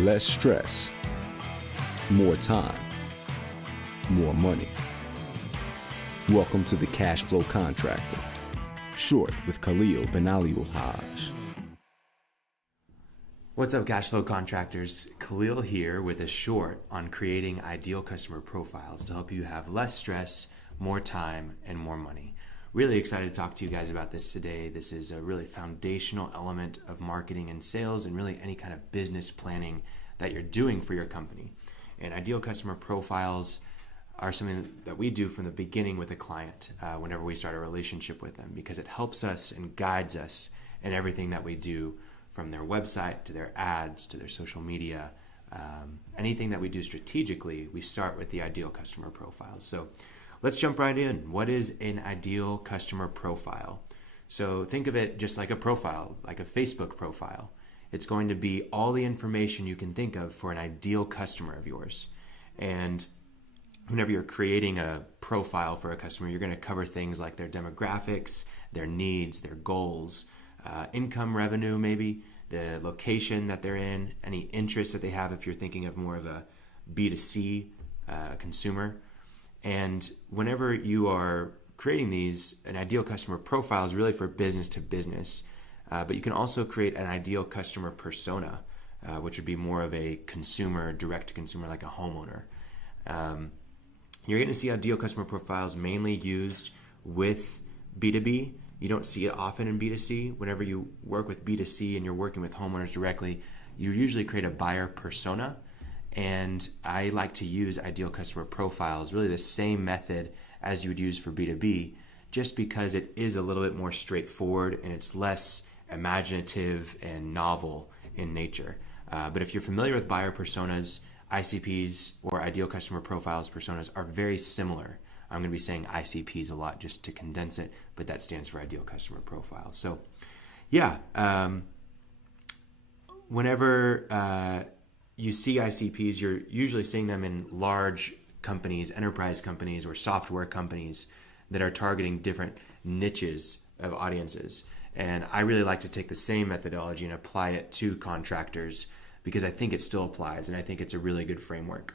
Less stress, more time, more money. Welcome to the Cash Flow Contractor, short with Khalil bin Ali Haj. What's up, Cash Flow Contractors? Khalil here with a short on creating ideal customer profiles to help you have less stress, more time, and more money. Really excited to talk to you guys about this today. This is a really foundational element of marketing and sales and really any kind of business planning that you're doing for your company. And ideal customer profiles are something that we do from the beginning with a client whenever we start a relationship with them, because it helps us and guides us in everything that we do, from their website to their ads to their social media. Anything that we do strategically, we start with the ideal customer profiles. So let's jump right in. What is an ideal customer profile? So think of it just like a profile, like a Facebook profile. It's going to be all the information you can think of for an ideal customer of yours. And whenever you're creating a profile for a customer, you're going to cover things like their demographics, their needs, their goals, income, revenue, maybe the location that they're in, any interests that they have if you're thinking of more of a B2C consumer. And whenever you are creating these, an ideal customer profile is really for business to business, but you can also create an ideal customer persona, which would be more of a consumer, direct to consumer, like a homeowner. You're going to see ideal customer profiles mainly used with B2B. You don't see it often in B2C. Whenever you work with B2C and you're working with homeowners directly, you usually create a buyer persona. And I like to use ideal customer profiles, really the same method as you would use for B2B, just because it is a little bit more straightforward and it's less imaginative and novel in nature. But if you're familiar with buyer personas, ICPs or ideal customer profiles personas are very similar. I'm going to be saying ICPs a lot just to condense it, but that stands for ideal customer profile. So whenever you see ICPs, you're usually seeing them in large companies, enterprise companies, or software companies that are targeting different niches of audiences. And I really like to take the same methodology and apply it to contractors because I think it still applies and I think it's a really good framework.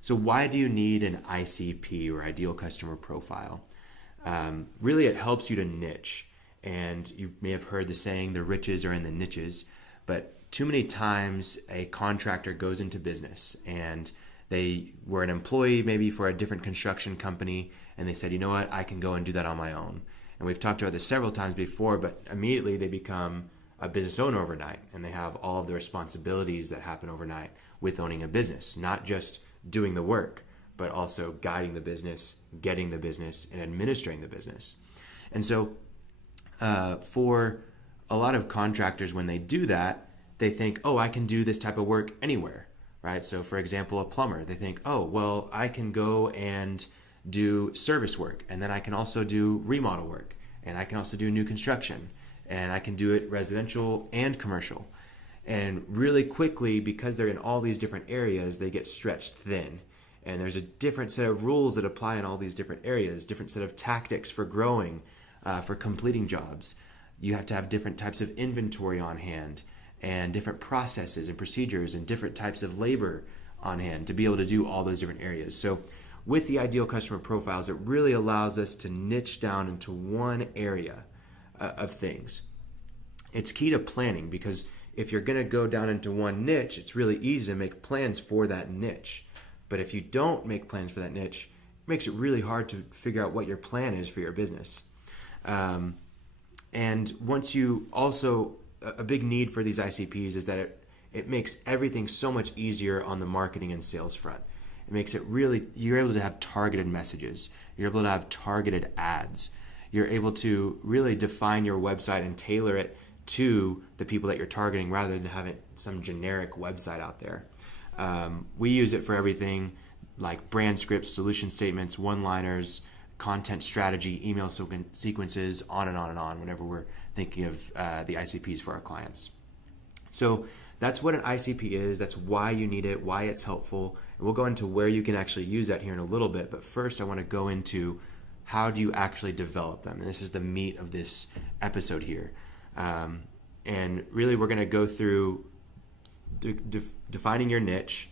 So why do you need an ICP or ideal customer profile? Really, it helps you to niche. And you may have heard the saying, the riches are in the niches. But too many times a contractor goes into business and they were an employee maybe for a different construction company and they said, you know what, I can go and do that on my own. And we've talked about this several times before, but immediately they become a business owner overnight and they have all of the responsibilities that happen overnight with owning a business, not just doing the work, but also guiding the business, getting the business, and administering the business. And so for a lot of contractors, when they do that, they think, oh, I can do this type of work anywhere, right? So for example, a plumber, they think, oh, well, I can go and do service work, and then I can also do remodel work, and I can also do new construction, and I can do it residential and commercial. And really quickly, because they're in all these different areas, they get stretched thin. And there's a different set of rules that apply in all these different areas, different set of tactics for growing, for completing jobs. You have to have different types of inventory on hand and different processes and procedures and different types of labor on hand to be able to do all those different areas. So with the ideal customer profiles, it really allows us to niche down into one area of things. It's key to planning because if you're going to go down into one niche, it's really easy to make plans for that niche. But if you don't make plans for that niche, it makes it really hard to figure out what your plan is for your business. And once you also, a big need for these ICPs is that it makes everything so much easier on the marketing and sales front. It makes it really, you're able to have targeted messages. You're able to have targeted ads. You're able to really define your website and tailor it to the people that you're targeting rather than having some generic website out there. We use it for everything like brand scripts, solution statements, one-liners, content strategy, email sequences, on and on and on whenever we're thinking of the ICPs for our clients. So that's what an ICP is. That's why you need it, why it's helpful. And we'll go into where you can actually use that here in a little bit. But first, I want to go into how do you actually develop them. And this is the meat of this episode here. And really, we're going to go through defining your niche,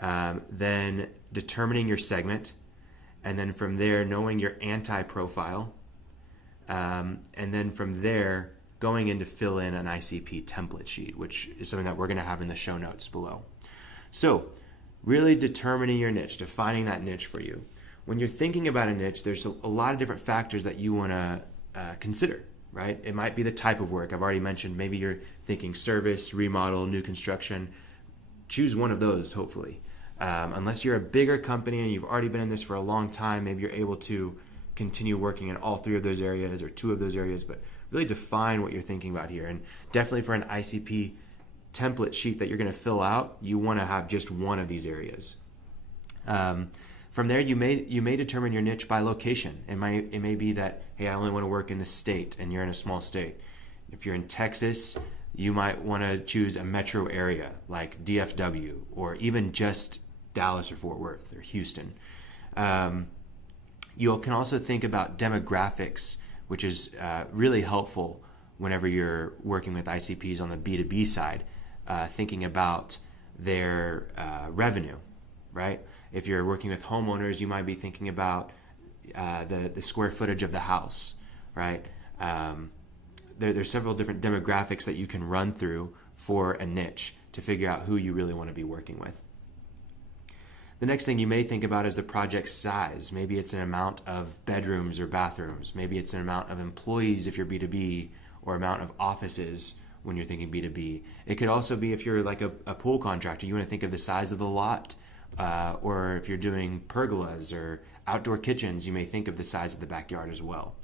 then determining your segment, and then from there knowing your anti-profile, and then from there going in to fill in an ICP template sheet, which is something that we're going to have in the show notes below. So really determining your niche, defining that niche for you. When you're thinking about a niche, there's a lot of different factors that you want to consider, right? It might be the type of work. I've already mentioned maybe you're thinking service, remodel, new construction. Choose one of those, hopefully. Unless you're a bigger company and you've already been in this for a long time, maybe you're able to continue working in all three of those areas or two of those areas, but really define what you're thinking about here. And definitely for an ICP template sheet that you're going to fill out, you want to have just one of these areas. From there, you may determine your niche by location. It may be that, hey, I only want to work in the state, and you're in a small state. If you're in Texas, you might want to choose a metro area like DFW, or even just Dallas or Fort Worth or Houston. You can also think about demographics, which is really helpful whenever you're working with ICPs on the B2B side, thinking about their revenue, right? If you're working with homeowners, you might be thinking about the square footage of the house, right? There's several different demographics that you can run through for a niche to figure out who you really want to be working with. The next thing you may think about is the project size. Maybe it's an amount of bedrooms or bathrooms. Maybe it's an amount of employees if you're B2B, or amount of offices when you're thinking B2B. It could also be if you're like a pool contractor, you want to think of the size of the lot. Or if you're doing pergolas or outdoor kitchens, you may think of the size of the backyard as well.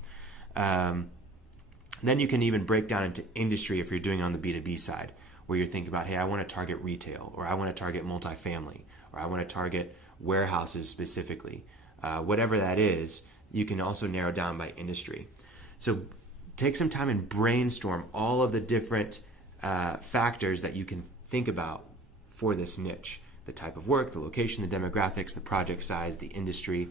Then you can even break down into industry if you're doing on the B2B side, where you're thinking about, hey, I want to target retail, or I want to target multifamily, or I want to target warehouses specifically. Whatever that is, you can also narrow down by industry. So take some time and brainstorm all of the different factors that you can think about for this niche. The type of work, the location, the demographics, the project size, the industry.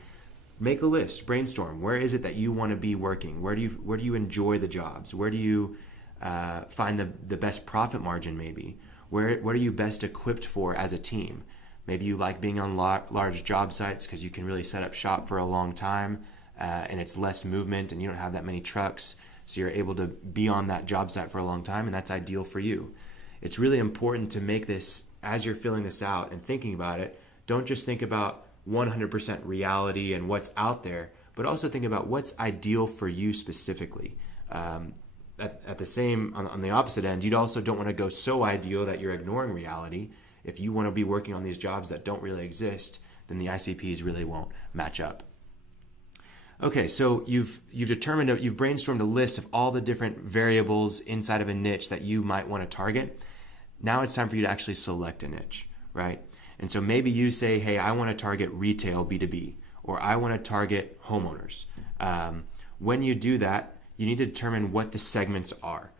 Make a list, brainstorm. Where is it that you want to be working? Where do you enjoy the jobs? Where do you find the best profit margin maybe? What are you best equipped for as a team? Maybe you like being on large job sites because you can really set up shop for a long time and it's less movement and you don't have that many trucks. So you're able to be on that job site for a long time, and that's ideal for you. It's really important to make this, as you're filling this out and thinking about it, don't just think about 100% reality and what's out there, but also think about what's ideal for you specifically. At the same, on the opposite end, you also don't want to go so ideal that you're ignoring reality. If you want to be working on these jobs that don't really exist, then the ICPs really won't match up. Okay, so you've brainstormed a list of all the different variables inside of a niche that you might want to target. Now it's time for you to actually select a niche, right? And so maybe you say, hey, I want to target retail B2B, or I want to target homeowners. When you do that, you need to determine what the segments are.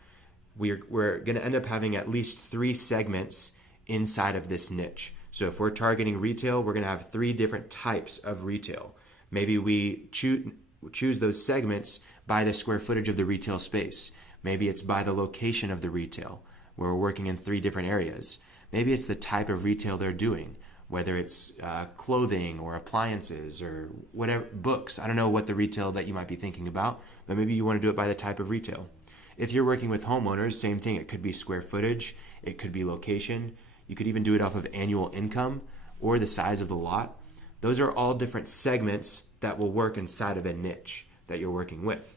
We're going to end up having at least 3 segments inside of this niche. So if we're targeting retail, we're going to have 3 different types of retail. Maybe we choose those segments by the square footage of the retail space. Maybe it's by the location of the retail, where we're working in 3 different areas. Maybe it's the type of retail they're doing, whether it's clothing or appliances or whatever, books. I don't know what the retail that you might be thinking about, but maybe you want to do it by the type of retail. If you're working with homeowners, same thing. It could be square footage. It could be location. You could even do it off of annual income or the size of the lot. Those are all different segments that will work inside of a niche that you're working with.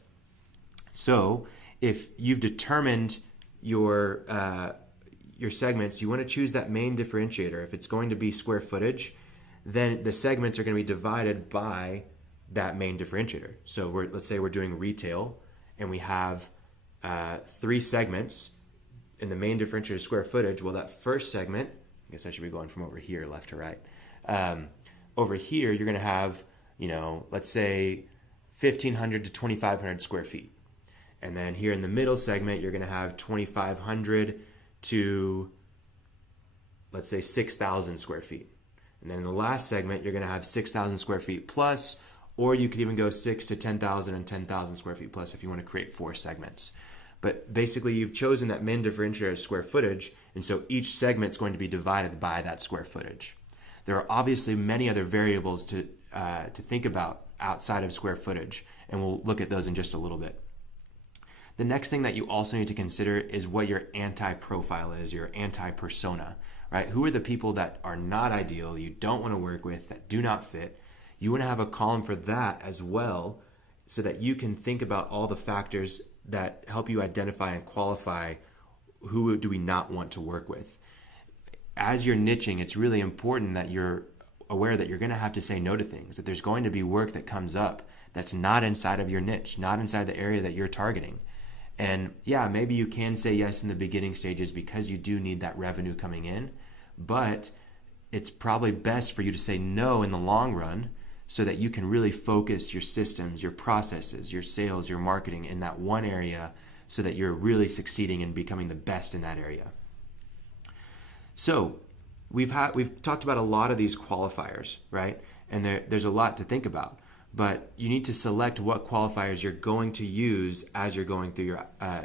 So if you've determined your segments, you want to choose that main differentiator. If it's going to be square footage, then the segments are going to be divided by that main differentiator. So let's say we're doing retail and we have 3 segments, and the main differentiator is square footage. Well, that first segment, I guess I should be going from over here left to right. Over here, you're going to have, let's say 1,500 to 2,500 square feet. And then here in the middle segment, you're going to have 2,500 to, let's say, 6,000 square feet. And then in the last segment, you're going to have 6,000 square feet plus, or you could even go 6 to 10,000 and 10,000 square feet plus if you want to create 4 segments. But basically, you've chosen that main differentiator as square footage, and so each segment is going to be divided by that square footage. There are obviously many other variables to think about outside of square footage, and we'll look at those in just a little bit. The next thing that you also need to consider is what your anti-profile is, your anti-persona, right? Who are the people that are not ideal, you don't want to work with, that do not fit? You want to have a column for that as well, so that you can think about all the factors that help you identify and qualify who do we not want to work with. As you're niching, it's really important that you're aware that you're going to have to say no to things, that there's going to be work that comes up that's not inside of your niche, not inside the area that you're targeting. And yeah, maybe you can say yes in the beginning stages because you do need that revenue coming in, but it's probably best for you to say no in the long run so that you can really focus your systems, your processes, your sales, your marketing in that one area so that you're really succeeding and becoming the best in that area. So we've talked about a lot of these qualifiers, right? And there's a lot to think about. But you need to select what qualifiers you're going to use as you're going through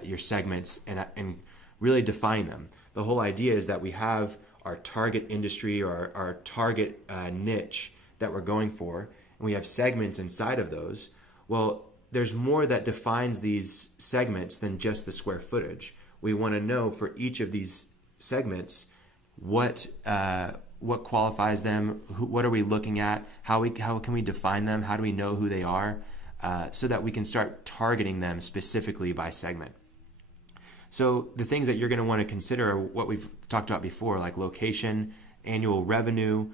your segments and really define them. The whole idea is that we have our target industry or our target niche that we're going for, and we have segments inside of those. Well, there's more that defines these segments than just the square footage. We want to know for each of these segments what qualifies them, what are we looking at, how can we define them, how do we know who they are, so that we can start targeting them specifically by segment. So the things that you're going to want to consider are what we've talked about before, like location, annual revenue,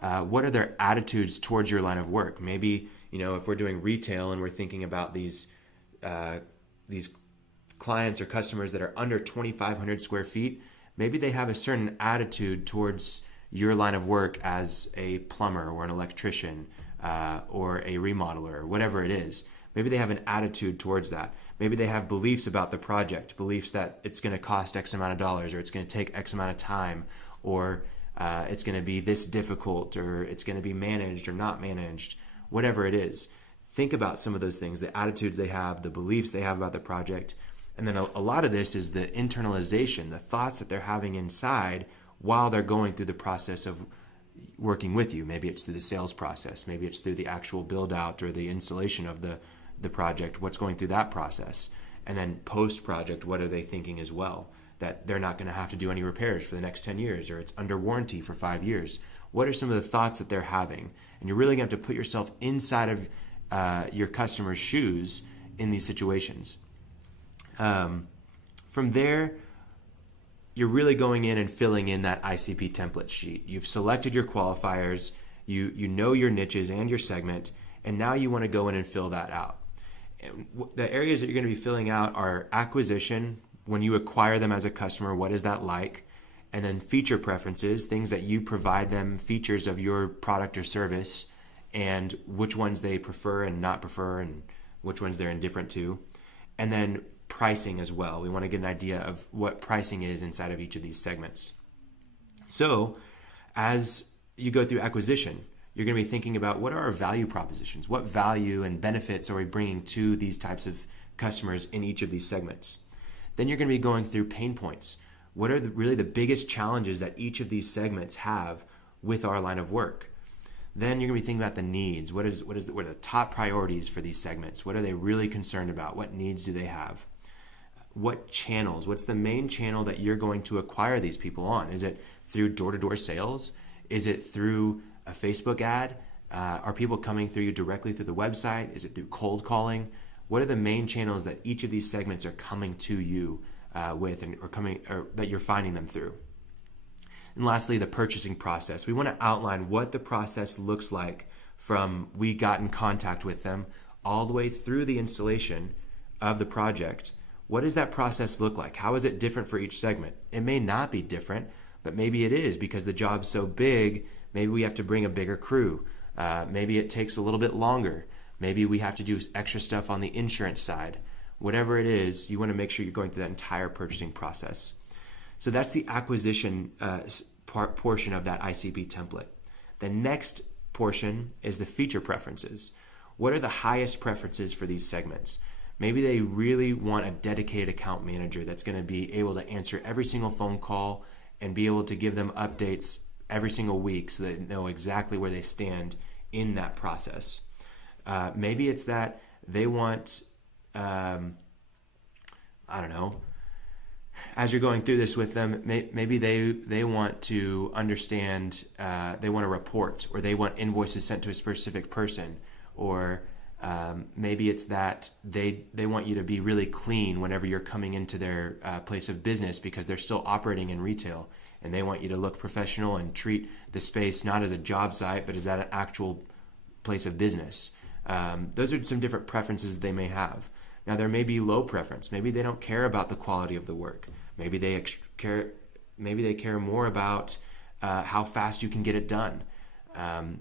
what are their attitudes towards your line of work. Maybe, if we're doing retail and we're thinking about these clients or customers that are under 2,500 square feet, maybe they have a certain attitude towards your line of work as a plumber or an electrician or a remodeler or whatever it is. Maybe they have an attitude towards that. Maybe they have beliefs about the project, beliefs that it's going to cost X amount of dollars, or it's going to take X amount of time, or it's going to be this difficult, or it's going to be managed or not managed, whatever it is. Think about some of those things, the attitudes they have, the beliefs they have about the project. And then a lot of this is the internalization, the thoughts that they're having inside while they're going through the process of working with you. Maybe it's through the sales process. Maybe it's through the actual build out or the installation of the project, what's going through that process. And then post-project, what are they thinking as well? That they're not going to have to do any repairs for the next 10 years, or it's under warranty for 5 years. What are some of the thoughts that they're having? And you're really going to have to put yourself inside of your customer's shoes in these situations. From there, you're really going in and filling in that ICP template sheet. You've selected your qualifiers, you know your niches and your segment, and now you want to go in and fill that out. And the areas that you're going to be filling out are acquisition. When you acquire them as a customer, what is that like? And then feature preferences, things that you provide them, features of your product or service, and which ones they prefer and not prefer, and which ones they're indifferent to. And then pricing as well. We want to get an idea of what pricing is inside of each of these segments. So as you go through acquisition, you're going to be thinking about what are our value propositions? What value and benefits are we bringing to these types of customers in each of these segments? Then you're going to be going through pain points. What are really the biggest challenges that each of these segments have with our line of work? Then you're going to be thinking about the needs. What are the top priorities for these segments? What are they really concerned about? What needs do they have? What channels? What's the main channel that you're going to acquire these people on? Is it through door-to-door sales? Is it through a Facebook ad? Are people coming through you directly through the website? Is it through cold calling? What are the main channels that each of these segments are coming to you with, or that you're finding them through? And lastly, the purchasing process. We want to outline what the process looks like from we got in contact with them all the way through the installation of the project. What does that process look like? How is it different for each segment? It may not be different, but maybe it is because the job's so big. Maybe we have to bring a bigger crew. Maybe it takes a little bit longer. Maybe we have to do extra stuff on the insurance side. Whatever it is, you want to make sure you're going through that entire purchasing process. So that's the acquisition portion of that ICP template. The next portion is the feature preferences. What are the highest preferences for these segments? Maybe they really want a dedicated account manager that's going to be able to answer every single phone call and be able to give them updates every single week so they know exactly where they stand in that process. Maybe it's that they want, I don't know, as you're going through this with them, maybe they want to understand, they want a report, or they want invoices sent to a specific person, or maybe it's that they want you to be really clean whenever you're coming into their place of business, because they're still operating in retail and they want you to look professional and treat the space not as a job site but as an actual place of business. Those are some different preferences they may have. Now, there may be low preference. Maybe they don't care about the quality of the work. Maybe they care more about how fast you can get it done.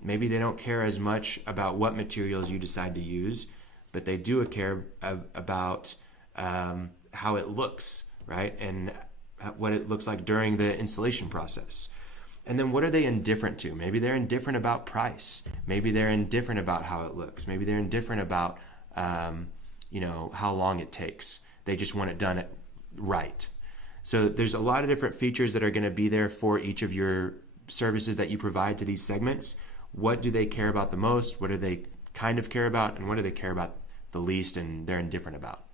Maybe they don't care as much about what materials you decide to use, but they do care about how it looks, right? And what it looks like during the installation process. And then what are they indifferent to? Maybe they're indifferent about price. Maybe they're indifferent about how it looks. Maybe they're indifferent about how long it takes. They just want it done right. So there's a lot of different features that are going to be there for each of your services that you provide to these segments. What do they care about the most? What do they kind of care about? And what do they care about the least and they're indifferent about?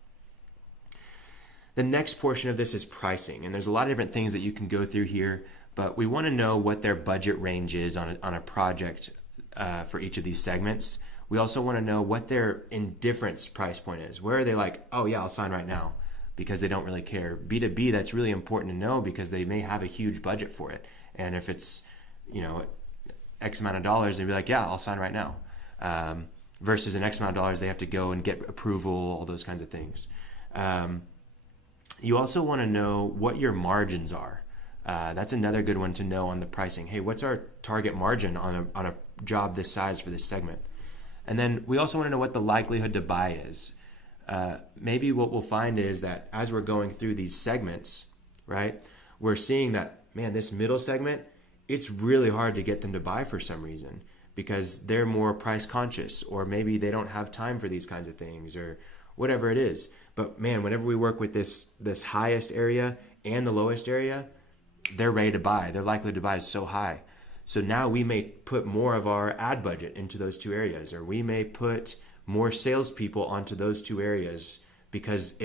The next portion of this is pricing. And there's a lot of different things that you can go through here, but we want to know what their budget range is on a project for each of these segments. We also want to know what their indifference price point is. Where are they like, oh yeah, I'll sign right now, because they don't really care. B2B, that's really important to know because they may have a huge budget for it. And if it's, X amount of dollars, they'd be like, yeah, I'll sign right now. Versus an X amount of dollars, they have to go and get approval, all those kinds of things. You also want to know what your margins are. That's another good one to know on the pricing. Hey, what's our target margin on a job this size for this segment? And then we also want to know what the likelihood to buy is. Maybe what we'll find is that as we're going through these segments, right, we're seeing that, man, this middle segment, it's really hard to get them to buy for some reason because they're more price conscious, or maybe they don't have time for these kinds of things, or whatever it is. But man, whenever we work with this highest area and the lowest area, they're ready to buy. Their likelihood to buy is so high. So now we may put more of our ad budget into those two areas, or we may put more salespeople onto those two areas because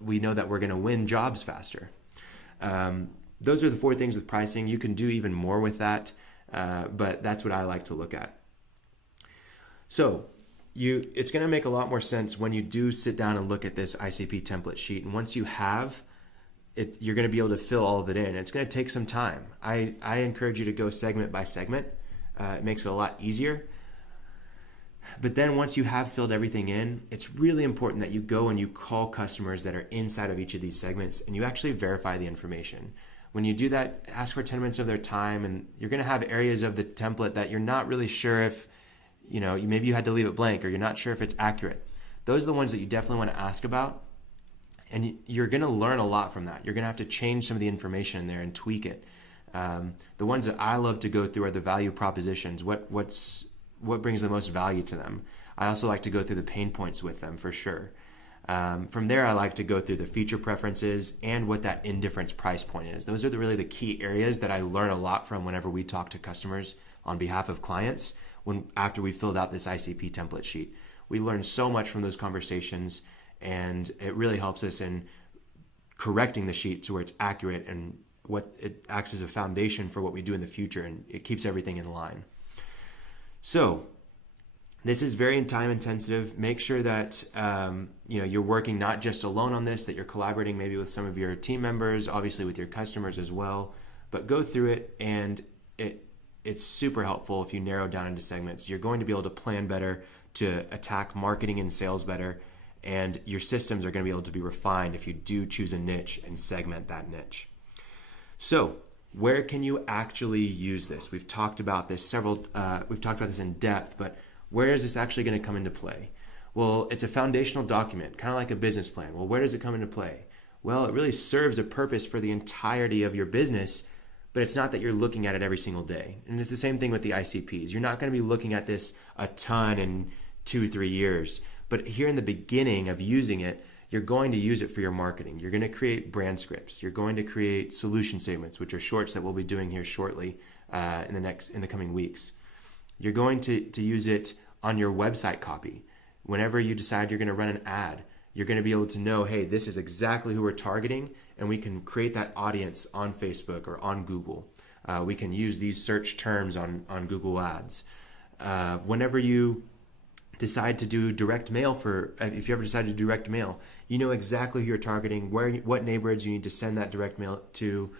we know that we're going to win jobs faster. Those are the 4 things with pricing. You can do even more with that, but that's what I like to look at. So it's going to make a lot more sense when you do sit down and look at this ICP template sheet. And once you have it, you're going to be able to fill all of it in. It's going to take some time. I encourage you to go segment by segment. It makes it a lot easier. But then once you have filled everything in, it's really important that you go and you call customers that are inside of each of these segments and you actually verify the information. When you do that, ask for 10 minutes of their time, and you're going to have areas of the template that you're not really sure if, maybe you had to leave it blank, or you're not sure if it's accurate. Those are the ones that you definitely want to ask about. And you're going to learn a lot from that. You're going to have to change some of the information in there and tweak it. The ones that I love to go through are the value propositions. What brings the most value to them? I also like to go through the pain points with them for sure. From there, I like to go through the feature preferences and what that indifference price point is. Those are really the key areas that I learn a lot from whenever we talk to customers on behalf of clients. After we filled out this ICP template sheet, we learn so much from those conversations, and it really helps us in correcting the sheet to where it's accurate, and what it acts as a foundation for what we do in the future, and it keeps everything in line. So this is very time intensive. Make sure that you're working not just alone on this, that you're collaborating maybe with some of your team members, obviously with your customers as well. But go through it, and it's super helpful if you narrow down into segments. You're going to be able to plan better, to attack marketing and sales better, and your systems are going to be able to be refined if you do choose a niche and segment that niche. So where can you actually use this? We've talked about this we've talked about this in depth, but where is this actually going to come into play? Well, it's a foundational document, kind of like a business plan. Well, where does it come into play? Well, it really serves a purpose for the entirety of your business, but it's not that you're looking at it every single day. And it's the same thing with the ICPs. You're not going to be looking at this a ton in 2-3 years, But here in the beginning of using it, you're going to use it for your marketing. You're going to create brand scripts. You're going to create solution statements, which are shorts that we'll be doing here shortly in the coming weeks. You're going to use it on your website copy. Whenever you decide you're going to run an ad, you're going to be able to know, hey, this is exactly who we're targeting, and we can create that audience on Facebook or on Google. We can use these search terms on Google Ads. Whenever you decide to do direct mail if you ever decide to do direct mail, you know exactly who you're targeting, what neighborhoods you need to send that direct mail to,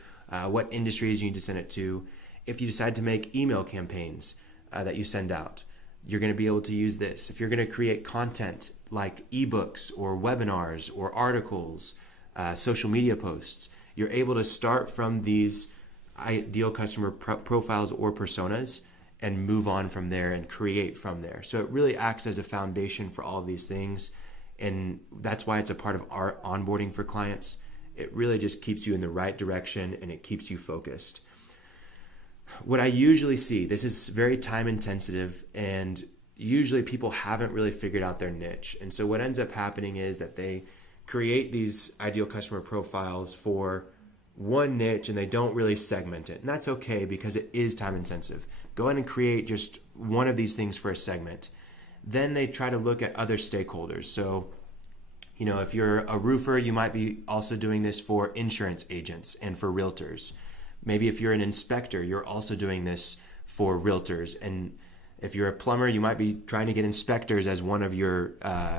what industries you need to send it to. If you decide to make email campaigns that you send out, you're going to be able to use this. If you're going to create content like ebooks or webinars or articles, social media posts, you're able to start from these ideal customer profiles or personas and move on from there and create from there. So it really acts as a foundation for all of these things. And that's why it's a part of our onboarding for clients. It really just keeps you in the right direction and it keeps you focused. What I usually see, this is very time intensive, and usually people haven't really figured out their niche. And so what ends up happening is that they create these ideal customer profiles for one niche and they don't really segment it. And that's okay because it is time intensive. Go ahead and create just one of these things for a segment. Then they try to look at other stakeholders. So, if you're a roofer, you might be also doing this for insurance agents and for realtors. Maybe if you're an inspector, you're also doing this for realtors. And if you're a plumber, you might be trying to get inspectors as one of your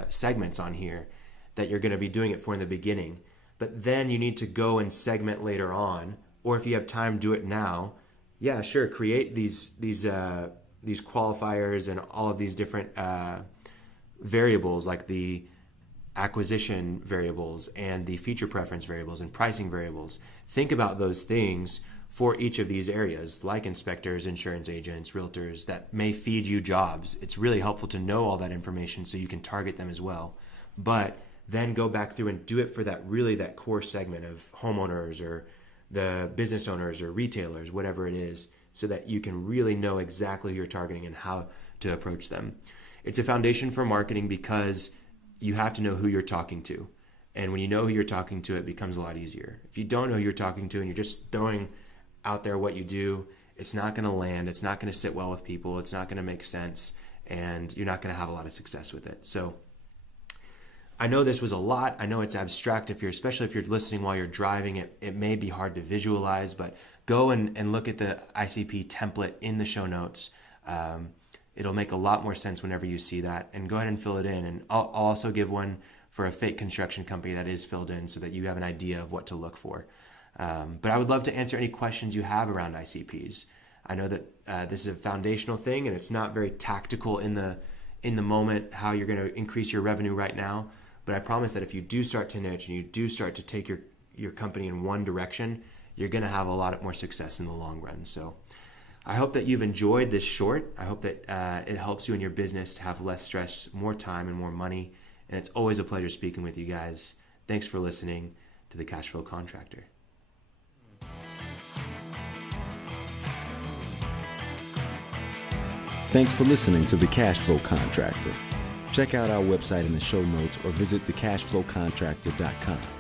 segments on here that you're going to be doing it for in the beginning. But then you need to go and segment later on, or if you have time, do it now. Yeah, sure. Create these qualifiers and all of these different variables, like the acquisition variables and the feature preference variables and pricing variables. Think about those things for each of these areas, like inspectors, insurance agents, realtors, that may feed you jobs. It's really helpful to know all that information so you can target them as well. But then go back through and do it for that core segment of homeowners or the business owners or retailers, whatever it is, so that you can really know exactly who you're targeting and how to approach them. It's a foundation for marketing because you have to know who you're talking to. And when you know who you're talking to, it becomes a lot easier. If you don't know who you're talking to and you're just throwing out there what you do, it's not going to land. It's not going to sit well with people. It's not going to make sense. And you're not going to have a lot of success with it. So I know this was a lot. I know it's abstract, especially if you're listening while you're driving. It may be hard to visualize, but go and look at the ICP template in the show notes. It'll make a lot more sense whenever you see that, and go ahead and fill it in. And I'll also give one for a fake construction company that is filled in so that you have an idea of what to look for. But I would love to answer any questions you have around ICPs. I know that this is a foundational thing and it's not very tactical in the moment how you're going to increase your revenue right now. But I promise that if you do start to niche and you do start to take your company in one direction, you're going to have a lot more success in the long run. So I hope that you've enjoyed this short. I hope that it helps you in your business to have less stress, more time, and more money. And it's always a pleasure speaking with you guys. Thanks for listening to the Cash Flow Contractor. Thanks for listening to the Cash Flow Contractor. Check out our website in the show notes or visit thecashflowcontractor.com.